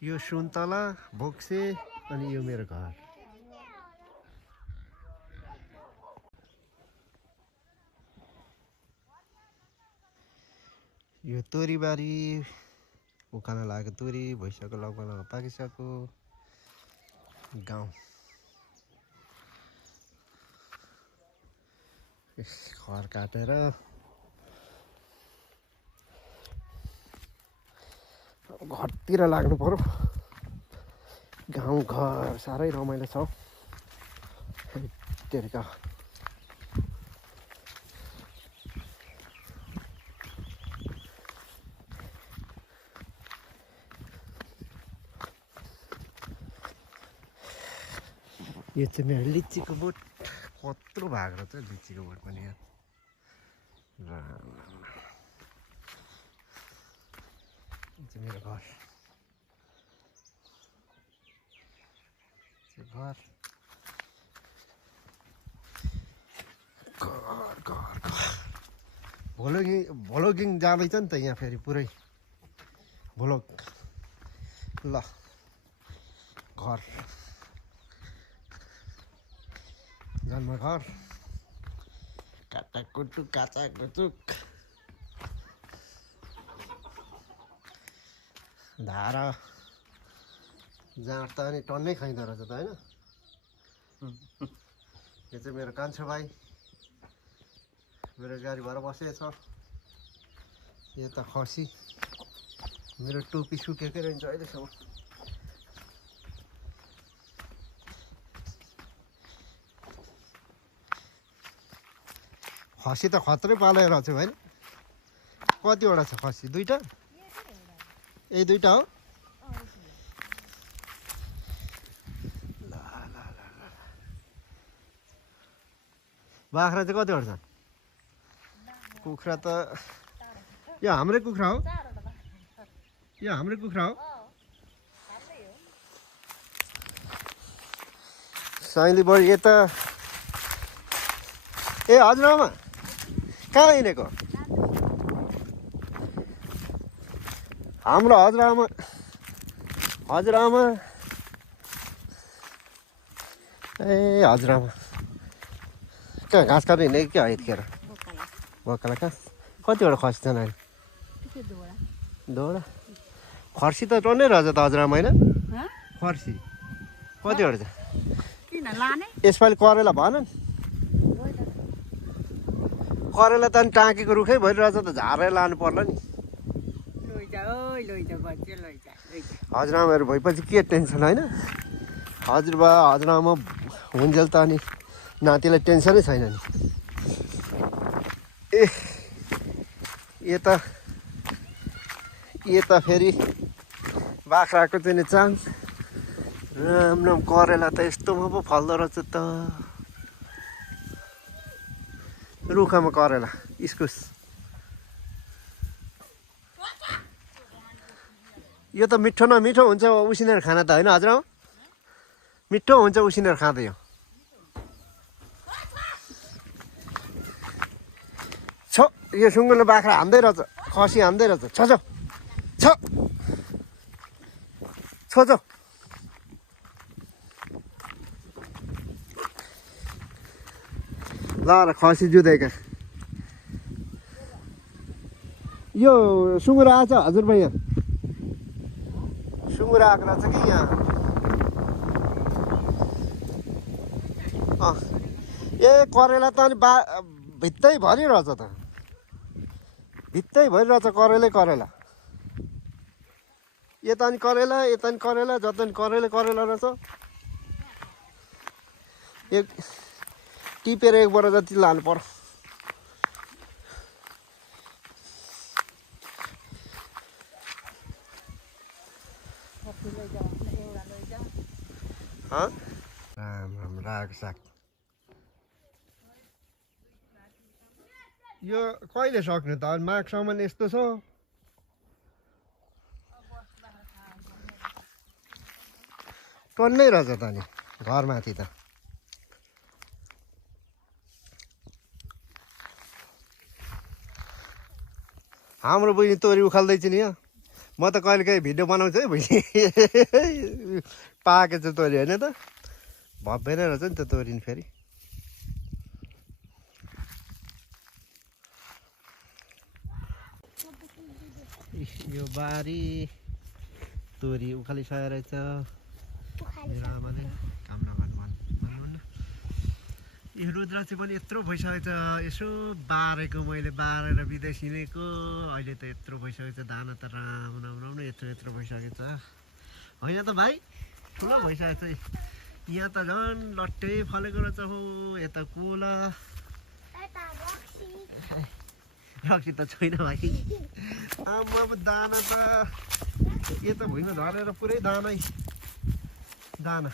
यो सुन्तला बोक्से अनि यो मेरो घर। यो तोरीबारी उखान लागेको तोरी भइसक्यो, लगभग पाकिसक्यो। गाउँ घर काटेर घरतिर लाग्नु पर्यो। गाउँ घर साह्रै रमाइलो छ। तेरिका यो चाहिँ मेरो लिचीको बोट। कत्रो भएको छ लिचीको बोट पनि यहाँ। चाहिँ मेरो घर। घर भ्लगिङ जाँदैछ नि त यहाँ फेरि पुरै भ्लग। ल घर जन्मघर काटाकुटुक काचाकुचुक धारा जाँड त अनि टन्नै खाइँदो रहेछ त होइन। यो चाहिँ मेरो कान्छो भाइ मेरो गाडी भएर बसेको छ। यो त खसी मेरो टोपी सुकेकै रहन्छ अहिलेसम्म। खसी त खत्रै पालेर छु होइन। कतिवटा छ खसी? दुईटा? ए दुईटा हो। ल ल ल ल बाख्रा चाहिँ कतिवटा छ? कुखुरा त यो हाम्रै कुखुरा हो। यो हाम्रै कुखुरा हो। साइली बढी यता। ए हजुरआमा कहाँ हिँडेको? हाम्रो हजुरआमा ए हजुरआमा कहाँ घाँस काट्नु हिँडेको क्या यतिखेर? बोकाला कहाँ? कतिवटा खसी छन् अहिले? दोहोरा खर्सी त टन्नै रहेछ त हजुरआमा होइन? खर्सी कतिवटा छ? यसपालि करेला भएन नि? करेला त अनि टाँकीको रुखै भइरहेछ त, झारेर लानु पर्ला नि। हजुरआमाहरू भएपछि के टेन्सन होइन? हजुरबा हजुरआमा हुन्जेल त अनि नातिलाई टेन्सनै छैन नि। ए यता फेरि बाख्राको चाहिँ नि चाङ राम करेला त यस्तोमा पो फल्दो रहेछ त। रुखमा करेला इस्कुस। यो त मिठो न मिठो हुन्छ उसिनेर खाना त होइन हजुरआमा? मिठो हुन्छ उसिनेर खाँदा यो। छ यो सुँगुरले बाख्रा हान्दै रहेछ, खसी हान्दै रहेछ। छ ल खसी जुधेका। यो सुँगुर आएछ हजुर भाइ? यहाँ सुँगुर आएको रहेछ कि यहाँ। ए करेला त अनि भित्तै भरिरहेछ त। भित्तै भइरहेछ करेला। यता नि करेला यता नि करेला, जता नि करेला रहेछ। एक टिपेर एक बोरा जति लानु पर्यो। राम रायोको साग यो कहिले सक्ने त? माघसम्म यस्तो छ। टन्नै रहेछ त नि घरमाथि त। हाम्रो बहिनी तोरी उखाल्दैछ नि यहाँ। म त कहिले काहीँ भिडियो बनाउँछु है भोलि पाएको छ तोरी होइन त भब्बै नै रहेछ नि त तोरी नि फेरि यो बारी तोरी उखालिसकेको रहेछ मेरो आमाले काम नगर्नु यो रुद्राक्षी पनि यत्रो भइसकेको छ यसो बारेको मैले बारेर विदेशिनेको अहिले त यत्रो भइसकेको छ दाना त राम्रो यत्रो भइसकेको छ होइन त भाइ ठुलो भइसकेको छ यहाँ त झन् लट्टै फलेको रहेछ हो यता कोला रक्सी त छैन भाइ आमा दाना त यता भुइँमा झरेर पुरै दाना दाना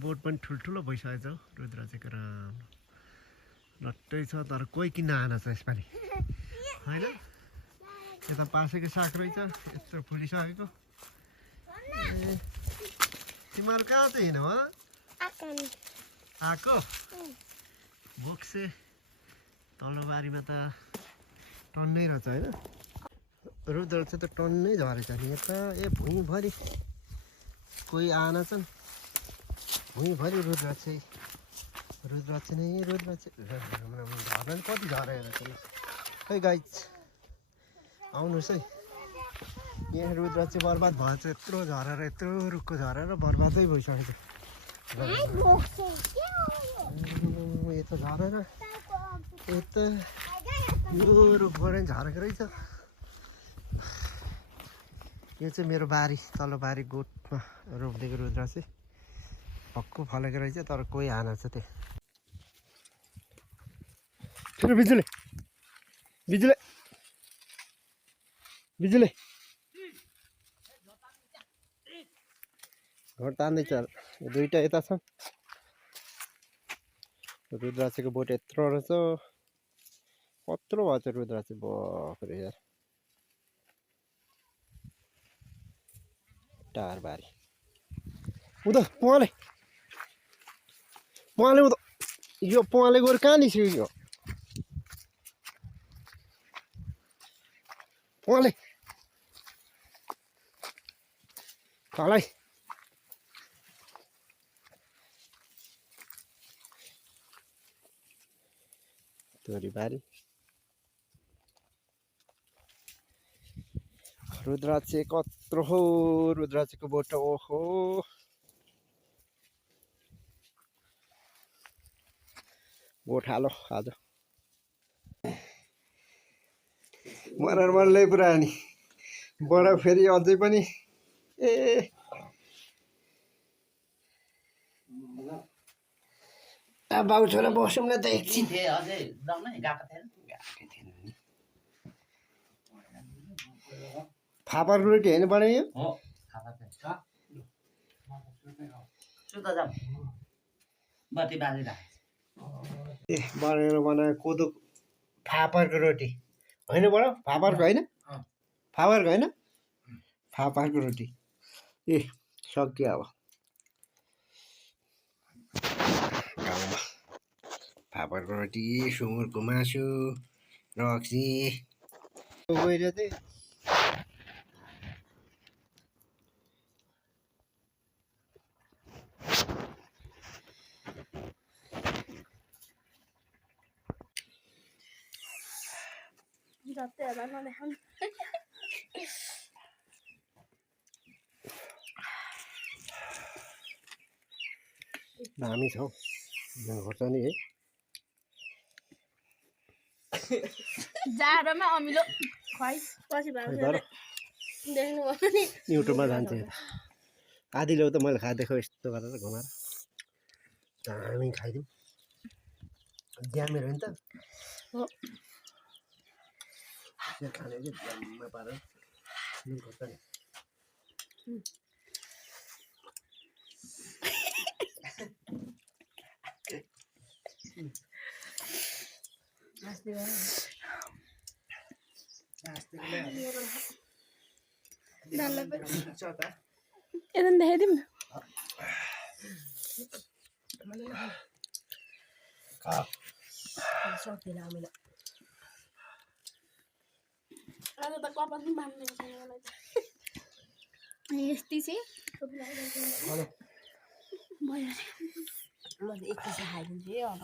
बोट पनि ठुल्ठुलो भइसकेको छ रुद्राक्षीको राम्रो लट्टै छ तर कोही किन्न आएन छ यसपालि होइन यता पासेको साग रहेछ यत्रो फुलिसकेको तिमीहरू कहाँ चाहिँ हिँड हो आएको बोक्से तल्लो बारीमा त टन्नै रहेछ होइन रुद्राक्षी त टन्नै झरेछ नि यता भुइँभरि कोही आएन छन् भुइँभरि रुद्राक्षी नै रुद्राक्षी झर्न कति झरेर छ खै गाइज आउनुहोस् है यहाँ रुद्राक्षी बर्बाद भएछ यत्रो झरेर यत्रो रुखको झरेर बर्बादै भइसकेको छ यता झरेर यता यो रुखबाट झरेको रहेछ यो चाहिँ मेरो बारी तल्लो बारी गोठमा रोपिदिएको रुद्राक्षी भक्कु फलेको रहेछ तर कोही आएन छ त्यो ठुलो बिजुले घर तान्दैछ दुईवटा यता छ रुद्राक्षीको बोट यत्रो रहेछ कत्रो भएछ रुद्राक्षी बफरे यार टारबारी उता पहले उता यो पहले गएर कहाँ निस्क्यो पहले तलै तोरीबारी रुद्राक्षी कत्रो हो रुद्राक्षीको बोट ओहो बोट हालो आज मर्लै पुरा नि बडा फेरि अझै पनि ए बाउ छोरा बसौँ न त एकछिन फापर रोटी होइन बनायो ए बनाएर बनायो कोदो फापरको रोटी होइन बडा फापरको होइन फापरको रोटी ए सक्यो अब गाउँमा फापरको रोटी सुँगुरको मासु रक्सी गएर चाहिँ दामी छ हौ खोर्सानी है जाडोमा अमिलो खुवाइ पछि युट्युबमा जान्छ आधी ल्याउ त मैले खाइदिएको यस्तो गरेर घुमाएर हामी खाइदिउँ ड्यामेर हो नि त खाने चाहिँ ड्याममा पारेर खोर्सानी यता देखाइदिउँ न सक्दैन हामीलाई आज त कपाल पनि बाँध्दैन छैन मलाई यस्तै चाहिँ म त एक किसिम खाइदिन्छु है अब